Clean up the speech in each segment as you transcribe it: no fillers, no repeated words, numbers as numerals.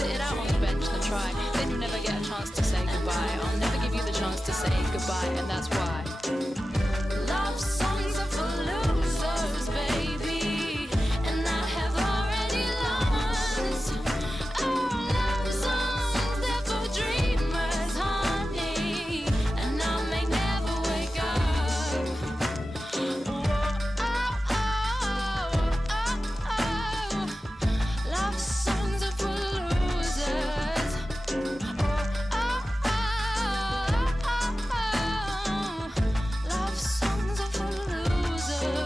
Sit it out on the bench and try. Then you'll never get a chance to say goodbye. I'll never give you the chance to say goodbye, and that's why. Love songs are for losers, baby, and I have already lost. Oh, love songs, they're for dreamers, honey, and I may never wake up. Love songs are for losers. Love songs are for losers.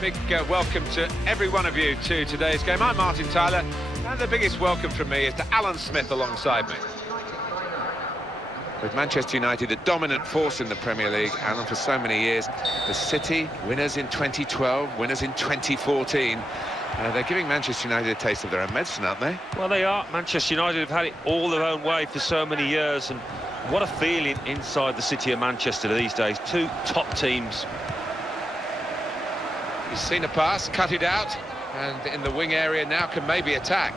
Big welcome to every one of you to today's game. I'm Martin Tyler, and the biggest welcome from me is to Alan Smith alongside me. With Manchester United, a dominant force in the Premier League, Alan, for so many years. The City, winners in 2012, winners in 2014. They're giving Manchester United a taste of their own medicine, aren't they? Well, they are. Manchester United have had it all their own way for so many years, and what a feeling inside the city of Manchester these days. Two top teams. He's seen a pass, cut it out, and in the wing area now can maybe attack.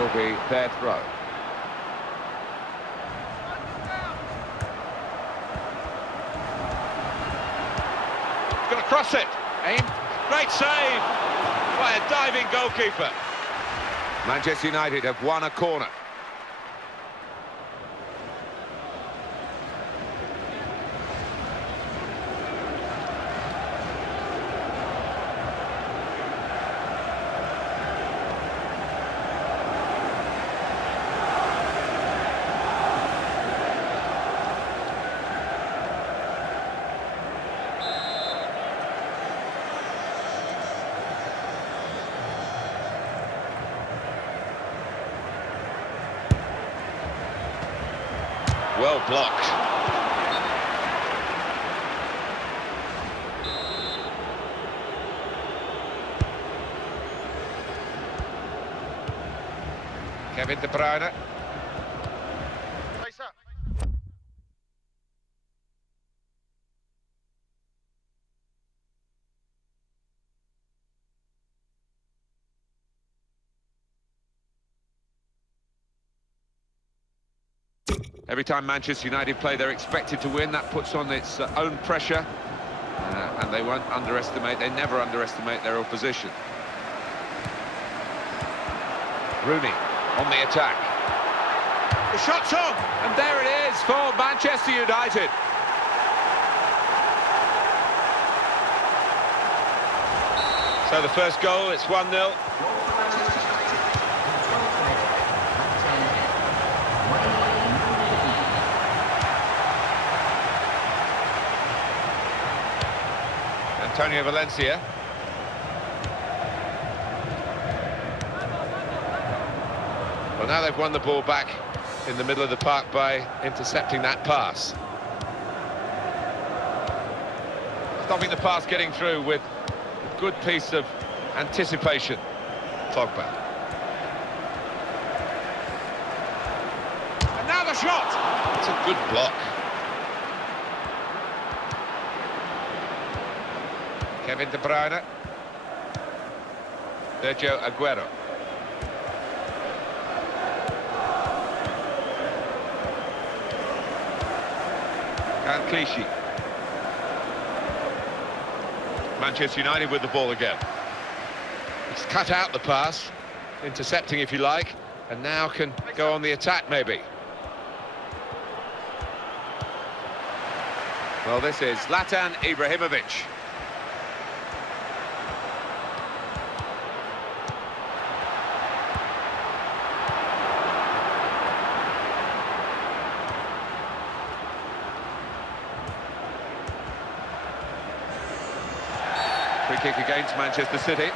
will be their throw. Gonna cross it. Aim. Great save by a diving goalkeeper. Manchester United have won a corner. Well blocked. Kevin De Bruyne. Every time Manchester United play, they're expected to win. That puts on its own pressure, and they won't underestimate, they never underestimate their opposition. Rooney on the attack. The shot's on, and there it is for Manchester United. So the first goal, it's 1-0. Antonio Valencia. Well, now they've won the ball back in the middle of the park by intercepting that pass. Stopping the pass getting through with a good piece of anticipation. Pogba. And now the shot! It's a good block. Kevin De Bruyne. Sergio Aguero. And Clichy. Manchester United with the ball again. It's cut out the pass, intercepting if you like, and now can go on the attack maybe. Well, this is Zlatan Ibrahimovic. Free kick against Manchester City.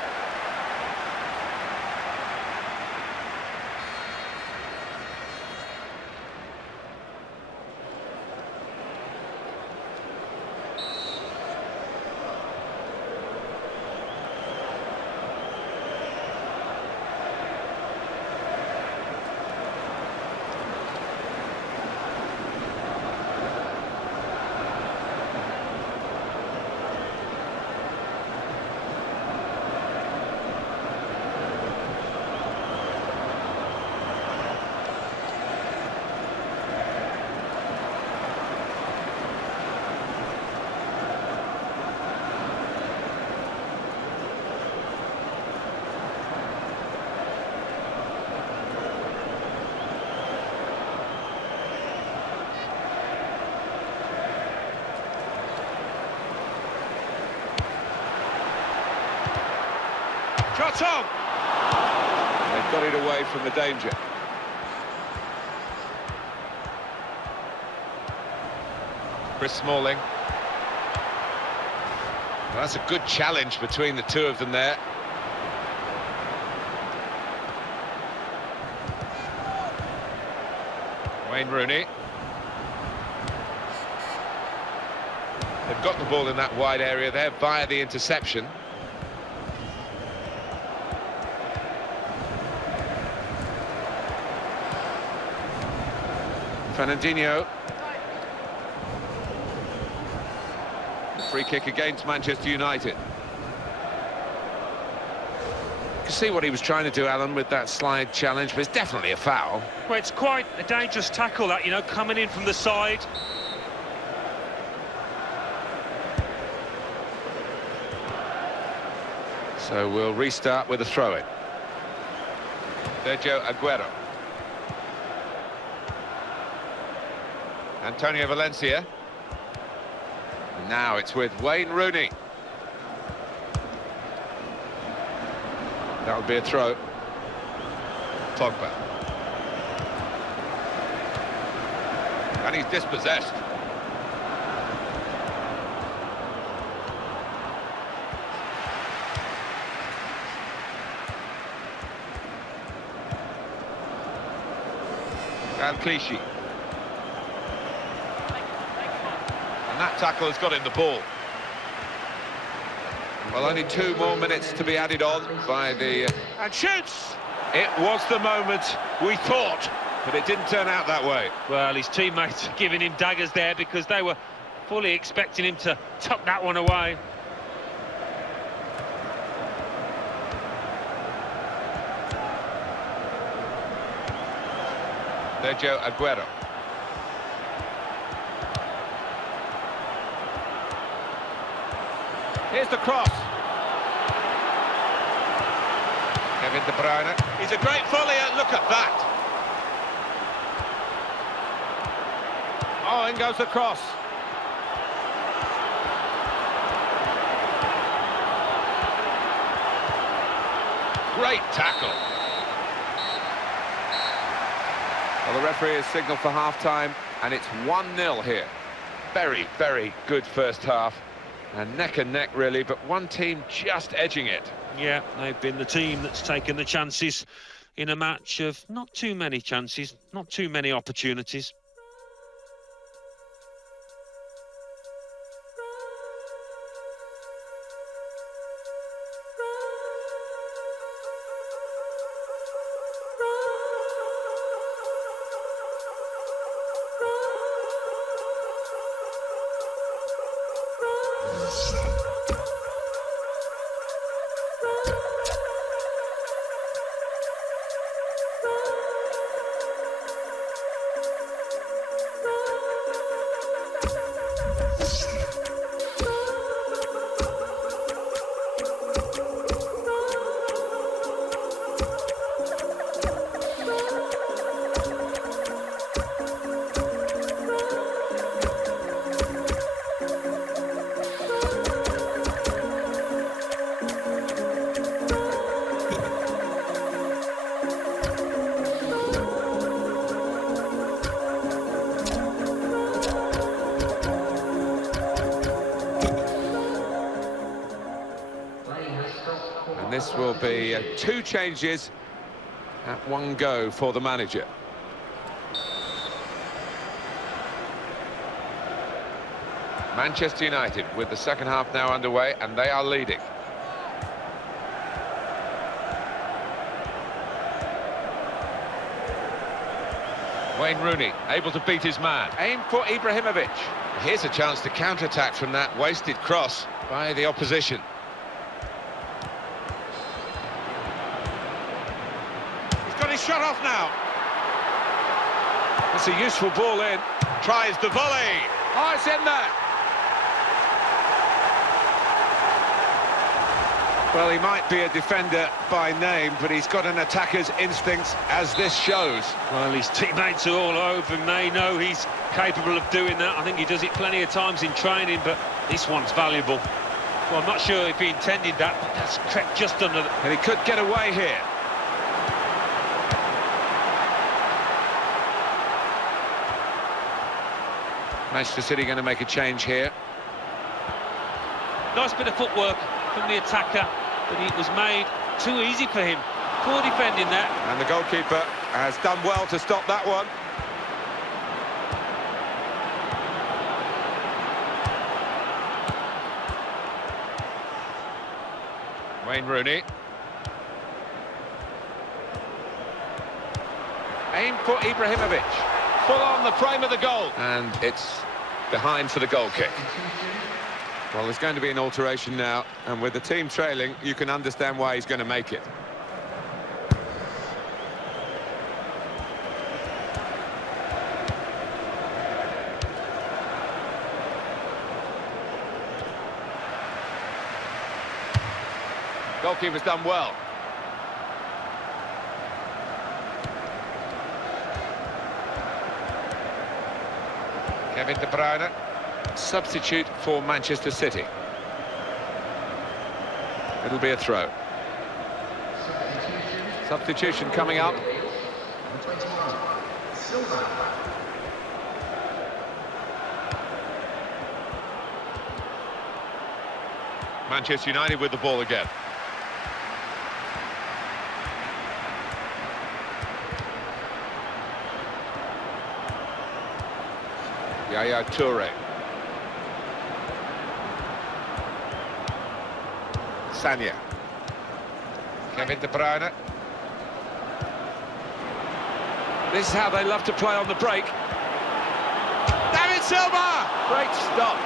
Shot on! They've got it away from the danger. Chris Smalling. Well, that's a good challenge between the two of them there. Wayne Rooney. They've got the ball in that wide area there via the interception. Fernandinho. Free kick against Manchester United. can see what he was trying to do, Alan, with that slide challenge, but it's definitely a foul. Well, it's quite a dangerous tackle, that, you know, coming in from the side. So we'll restart with a throw-in. Sergio Aguero. Antonio Valencia. And now it's with Wayne Rooney. That would be a throw. Pogba. And he's dispossessed. Clichy. And that tackle has got in the ball. Well, only 2 more minutes to be added on by the... and shoots! It was the moment we thought, but it didn't turn out that way. Well, his teammates are giving him daggers there because they were fully expecting him to tuck that one away. Sergio Aguero. Here's the cross. Kevin De Bruyne. He's a great volleyer. Look at that. Oh, in goes the cross. Great tackle. Well, the referee has signalled for half-time, and it's 1-0 here. Very, very good first half. And neck, really, but one team just edging it. Yeah, they've been the team that's taken the chances in a match of not too many chances, not too many opportunities. This will be 2 changes at 1 go for the manager. Manchester United with the second half now underway, and they are leading. Wayne Rooney able to beat his man. Aim for Ibrahimovic. Here's a chance to counter-attack from that wasted cross by the opposition. Shut off now. It's a useful ball in. Tries the volley. Oh, it's in there. Well, he might be a defender by name, but he's got an attacker's instincts, as this shows. Well, his teammates are all over him. They know he's capable of doing that. I think he does it plenty of times in training, but this one's valuable. Well, I'm not sure if he intended that, but that's crept just under the... And he could get away here. Manchester City going to make a change here. Nice bit of footwork from the attacker, but it was made too easy for him. Poor defending that. And the goalkeeper has done well to stop that one. Wayne Rooney. Aim for Ibrahimovic. Full on the frame of the goal. And it's behind for the goal kick. Well, there's going to be an alteration now, and with the team trailing, you can understand why he's going to make it. Goalkeeper's done well. Kevin De Bruyne, substitute for Manchester City. It'll be a throw. Substitution coming up. Manchester United with the ball again. Yaya Toure. Sanya. Kevin De Bruyne. This is how they love to play on the break. David Silva! Great stop.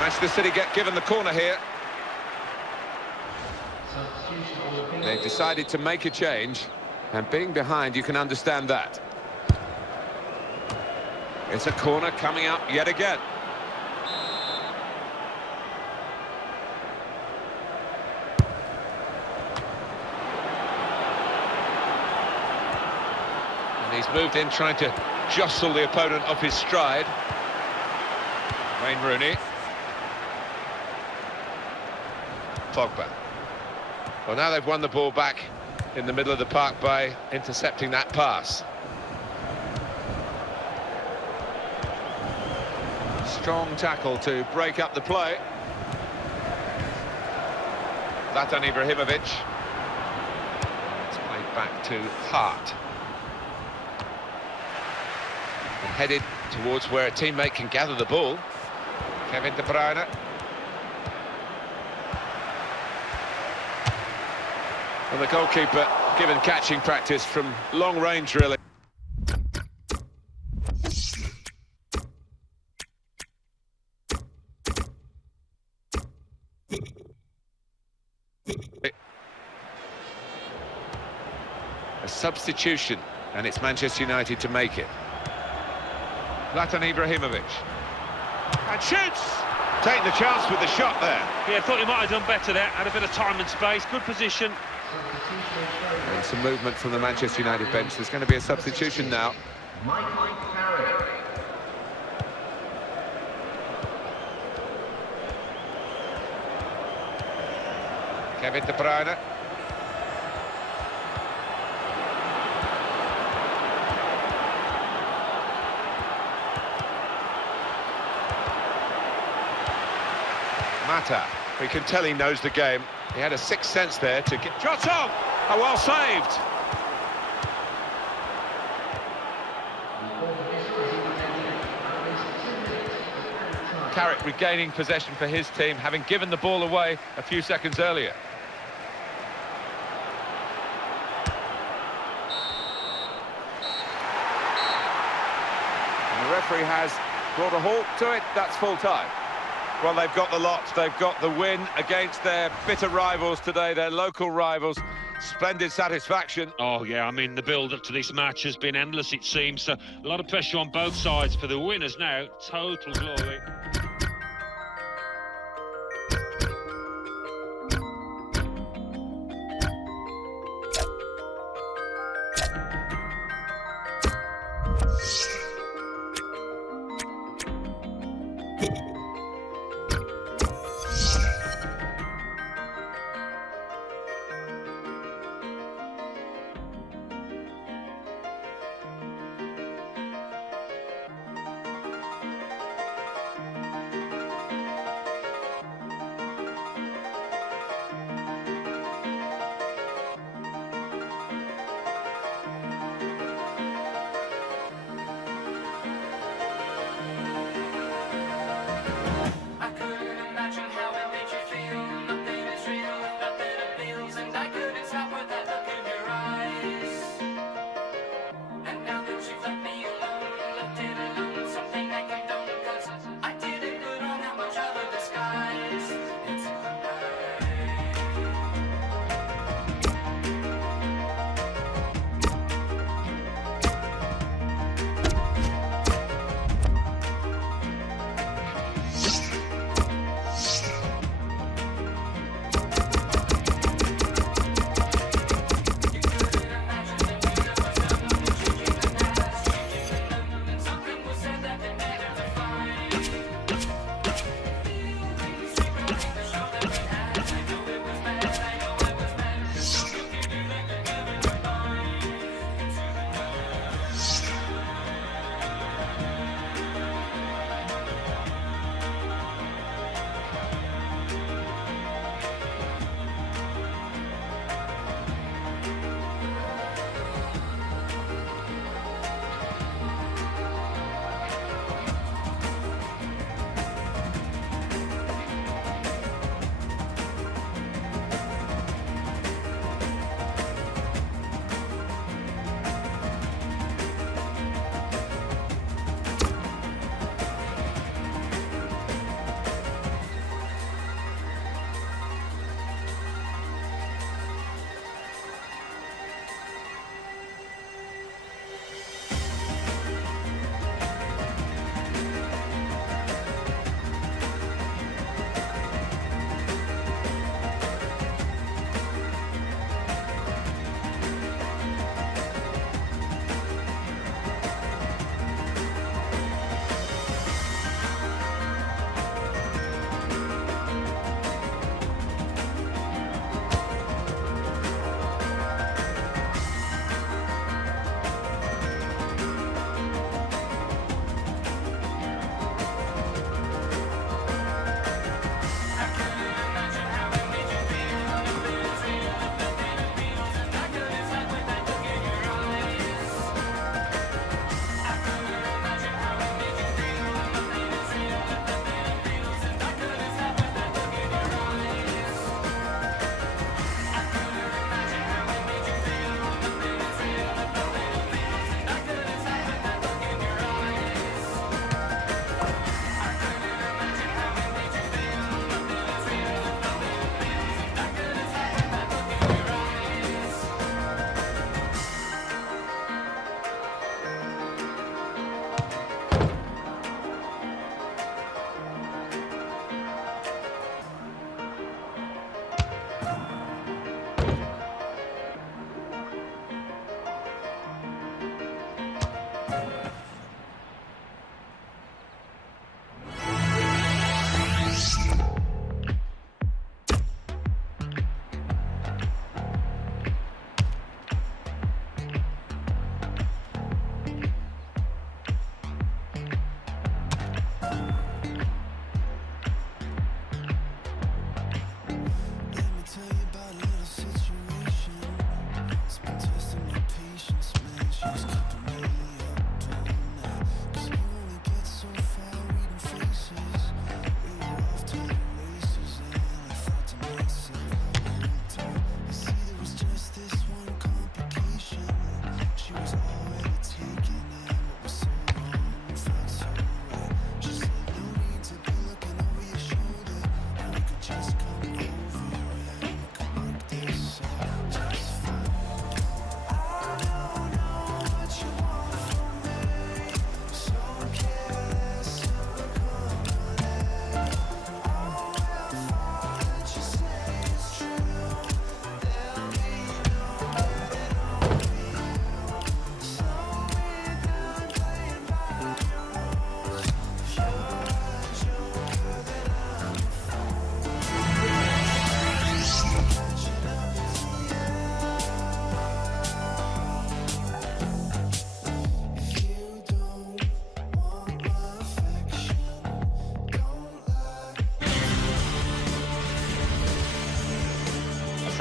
Manchester City get given the corner here. They've decided to make a change, and being behind, you can understand that. It's a corner coming up yet again. And he's moved in trying to jostle the opponent off his stride. Wayne Rooney. Pogba. Well, now they've won the ball back in the middle of the park by intercepting that pass. Strong tackle to break up the play. Zlatan Ibrahimovic. It's played back to Hart. And headed towards where a teammate can gather the ball. Kevin De Bruyne. And the goalkeeper given catching practice from long range, really. A substitution, and it's Manchester United to make it. Zlatan Ibrahimovic. And shoots! Taking the chance with the shot there. Yeah, thought he might have done better there. Had a bit of time and space, good position. And some movement from the Manchester United bench. There's going to be a substitution now. Kevin De Bruyne. Mata. We can tell he knows the game. He had a sixth sense there to get... Shot on! Oh, well saved! Carrick regaining possession for his team, having given the ball away a few seconds earlier. And the referee has brought a halt to it. That's full time. Well, they've got the lot. They've got the win against their bitter rivals today, their local rivals. Splendid satisfaction. Oh, yeah, I mean, the build-up to this match has been endless, it seems. So a lot of pressure on both sides for the winners now. Total glory.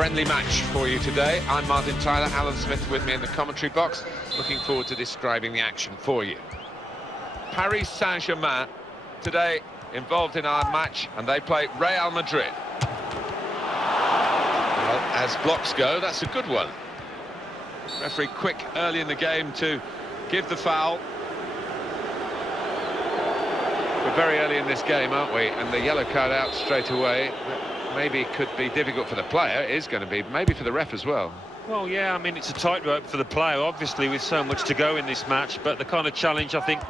friendly match for you today. I'm Martin Tyler, Alan Smith with me in the commentary box. Looking forward to describing the action for you. Paris Saint-Germain today involved in our match, and they play Real Madrid. Well, as blocks go, that's a good one. Referee quick early in the game to give the foul. We're very early in this game, aren't we? And the yellow card out straight away. Maybe could be difficult for the player. It is going to be, maybe for the ref as well. Well, yeah, I mean, it's a tightrope for the player, obviously, with so much to go in this match, but the kind of challenge, I think,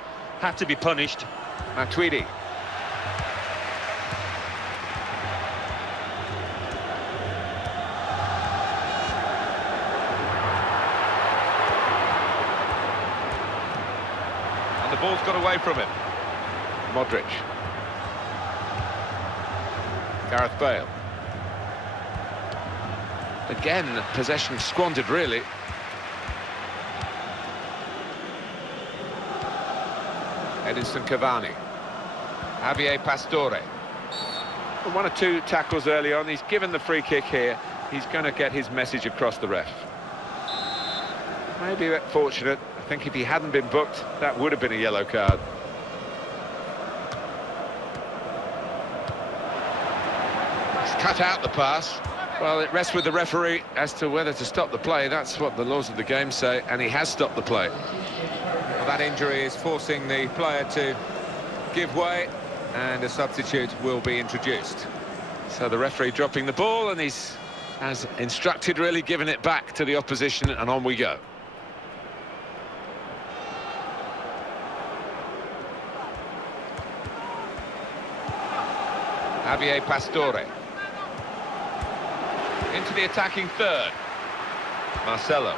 had to be punished. Matuidi. And the ball's got away from him. Modric. Gareth Bale. Again, possession squandered, really. Edinson Cavani. Javier Pastore. One or two tackles early on. He's given the free kick here. He's going to get his message across the ref. Maybe fortunate. I think if he hadn't been booked, that would have been a yellow card. Cut out the pass. Well, it rests with the referee as to whether to stop the play. That's what the laws of the game say, and he has stopped the play. Well, that injury is forcing the player to give way, and a substitute will be introduced. So the referee dropping the ball, and he's, as instructed, really giving it back to the opposition, and on we go. Javier Pastore. Into the attacking third. Marcelo.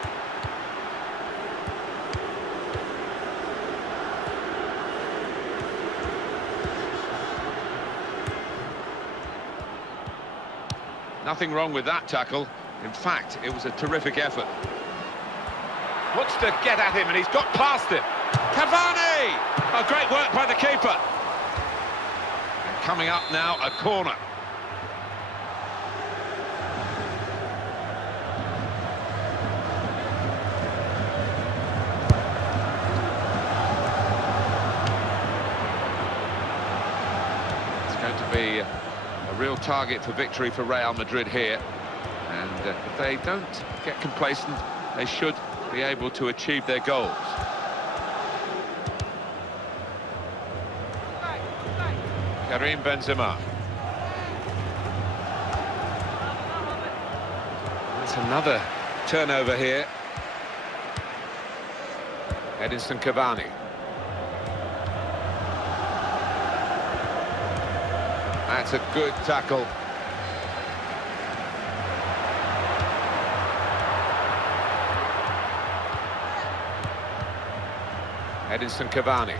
Nothing wrong with that tackle. In fact, it was a terrific effort. Wants to get at him, and he's got past him. Cavani! Oh, great work by the keeper. And coming up now, a corner. To be a real target for victory for Real Madrid here, and if they don't get complacent, they should be able to achieve their goals. Karim Benzema. That's another turnover here. Edinson Cavani. That's a good tackle. Edinson Cavani.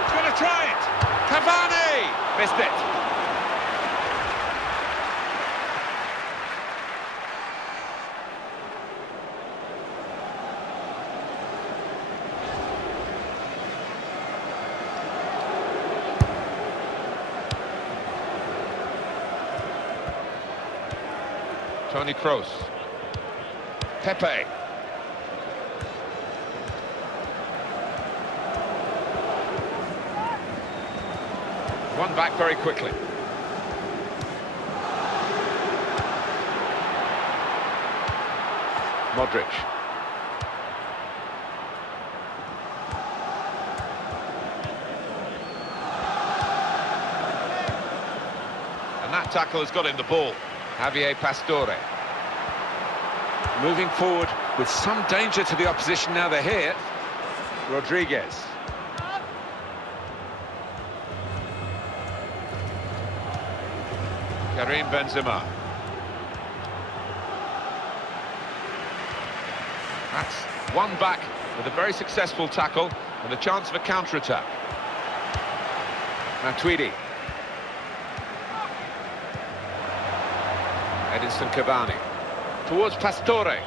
He's going to try it. Cavani! Missed it. Toni Kroos. Pepe. One back very quickly. Modric. And that tackle has got him the ball. Javier Pastore. Moving forward with some danger to the opposition now they're here. Rodriguez. Karim Benzema. That's one back with a very successful tackle and a chance of a counter-attack. Matuidi. Edinson Cavani. Towards Pastore.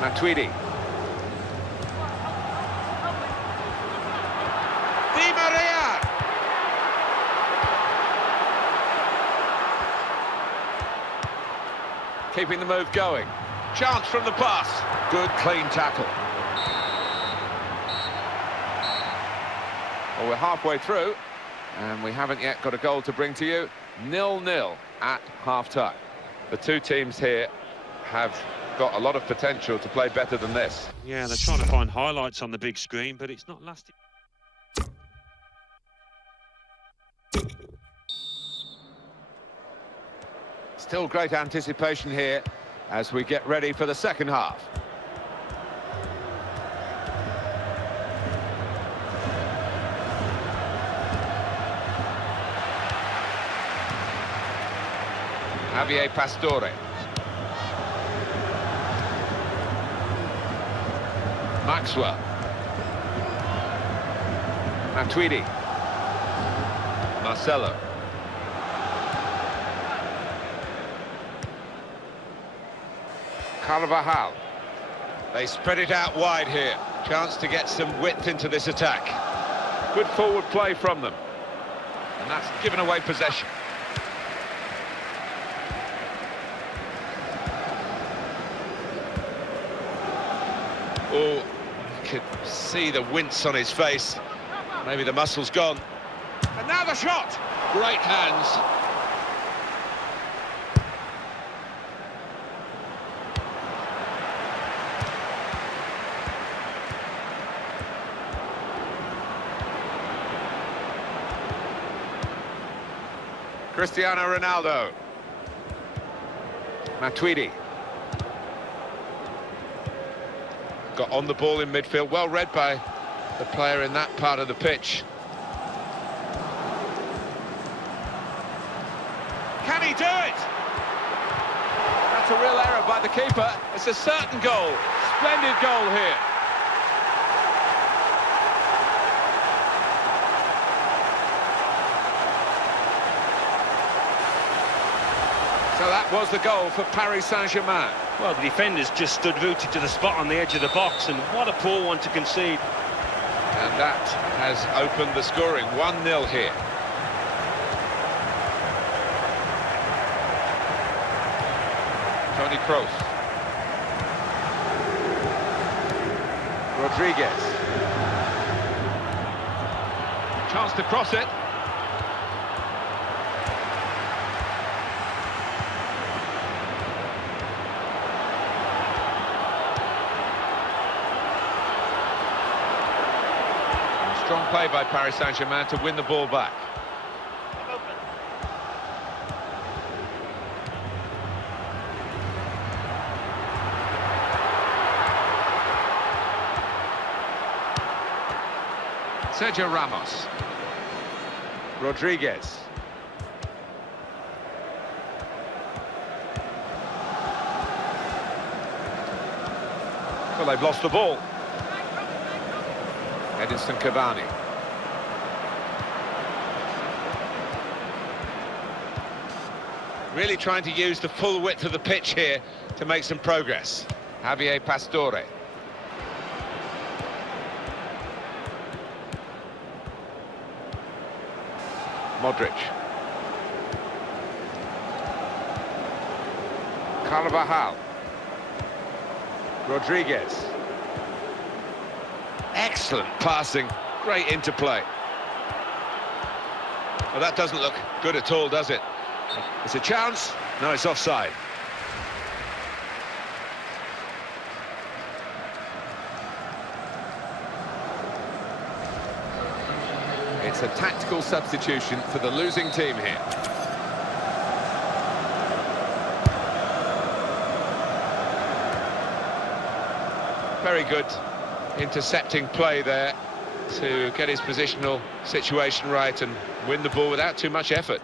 Matuidi. Di Maria! Keeping the move going. Chance from the pass. Good, clean tackle. Well, we're halfway through, and we haven't yet got a goal to bring to you. 0-0 at half-time. The two teams here have got a lot of potential to play better than this. Yeah, they're trying to find highlights on the big screen, but it's not lasting. Still great anticipation here as we get ready for the second half. Javier Pastore. Maxwell. Matuidi. Marcelo. Carvajal. They spread it out wide here. Chance to get some width into this attack. Good forward play from them. And that's given away possession. Oh, you could see the wince on his face. Maybe the muscle's gone. And now the shot! Great hands. Cristiano Ronaldo. Matuidi. Got on the ball in midfield, well read by the player in that part of the pitch. Can he do it? That's a real error by the keeper. It's a certain goal. Splendid goal here. So that was the goal for Paris Saint-Germain. Well, the defenders just stood rooted to the spot on the edge of the box, and what a poor one to concede. And that has opened the scoring. 1-0 here. Toni Kroos. Rodriguez. Chance to cross it. Strong play by Paris Saint-Germain to win the ball back. Sergio Ramos. Rodriguez. Well, they've lost the ball. Edinson Cavani. Really trying to use the full width of the pitch here to make some progress. Javier Pastore. Modric. Carvajal. Rodriguez. Excellent passing, great interplay. Well, that doesn't look good at all, does it? It's a chance. No, it's offside. It's a tactical substitution for the losing team here. Very good intercepting play there to get his positional situation right and win the ball without too much effort.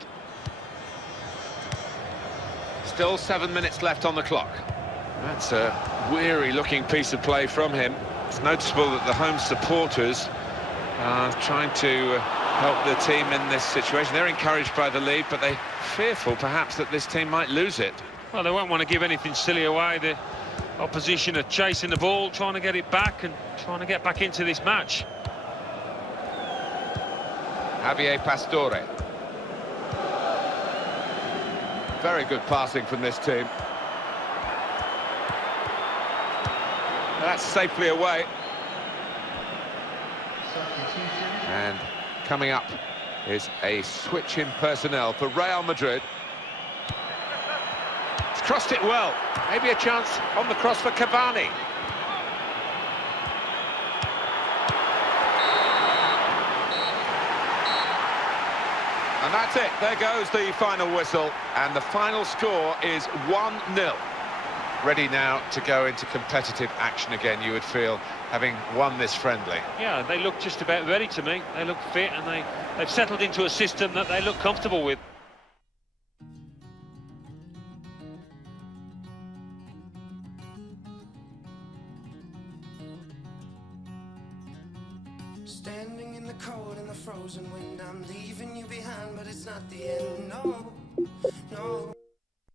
Still 7 minutes left on the clock. That's a weary-looking piece of play from him. It's noticeable that the home supporters are trying to help the team in this situation. They're encouraged by the lead, but they're fearful perhaps that this team might lose it. Well, they won't want to give anything silly away. They're Opposition are chasing the ball, trying to get it back and trying to get back into this match. Javier Pastore. Very good passing from this team. That's safely away. And coming up is a switch in personnel for Real Madrid. He's crossed it well. Maybe a chance on the cross for Cavani. And that's it. There goes the final whistle. And the final score is 1-0. Ready now to go into competitive action again, you would feel, having won this friendly. Yeah, they look just about ready to me. They look fit and they've settled into a system that they look comfortable with. Standing in the cold and the frozen wind, I'm leaving you behind, but it's not the end, no, no.